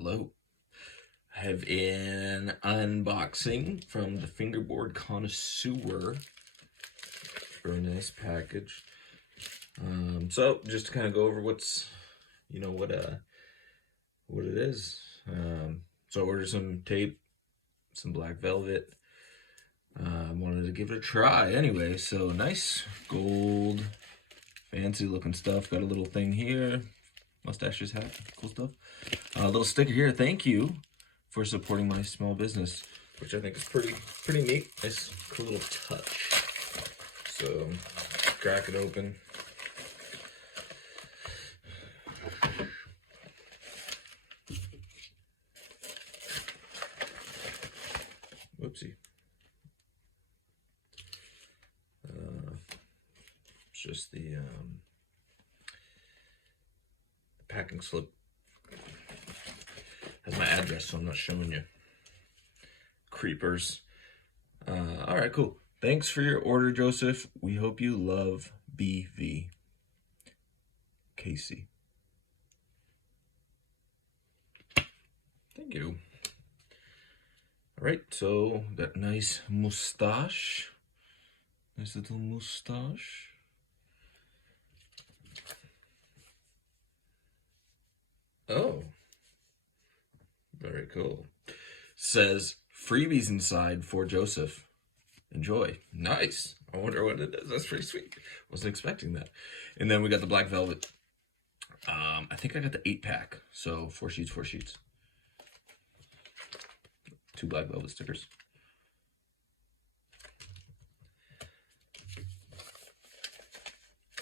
Hello. I have an unboxing from the Fingerboard Connoisseur. Very nice package. So just to kind of go over what's, what it is. So I ordered some tape, some black velvet. Wanted to give it a try anyway. So nice gold, fancy looking stuff. Got a little thing here. Mustaches, hat, cool stuff. A little sticker here. Thank you for supporting my small business, which I think is pretty neat. Nice, cool little touch. So, crack it open. Whoopsie. It's just the packing slip. Has my address, so I'm not showing you. Creepers. All right, cool. Thanks for your order, Joseph. We hope you love BV. Casey. Thank you. All right, so that nice mustache. Nice little mustache. Oh. Very cool. Says freebies inside for Joseph. Enjoy. Nice. I wonder what it is. That's pretty sweet. Wasn't expecting that. And then we got the black velvet. I think I got the 8-pack. So 4 sheets, 4 sheets. 2 black velvet stickers.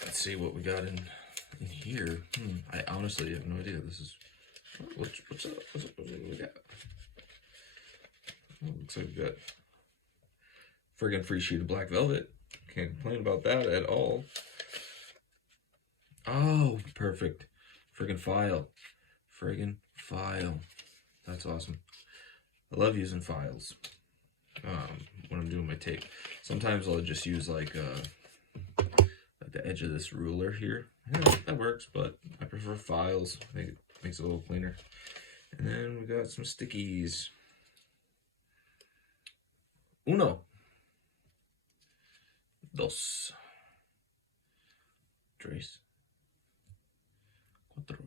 Let's see what we got in here. I honestly have no idea. This is what's up? What's we got? Oh, looks like we got friggin' free sheet of black velvet. Can't complain about that at all. Oh, perfect. Friggin' file. Friggin' file. That's awesome. I love using files when I'm doing my tape. Sometimes I'll just use like the edge of this ruler here. Yeah, that works, but I prefer files. I think it makes it a little cleaner. And then we got some stickies. Uno. Dos. Tres. Cuatro.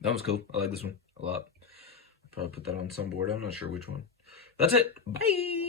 That was cool. I like this one a lot. I'll probably put that on some board. I'm not sure which one. That's it. Bye.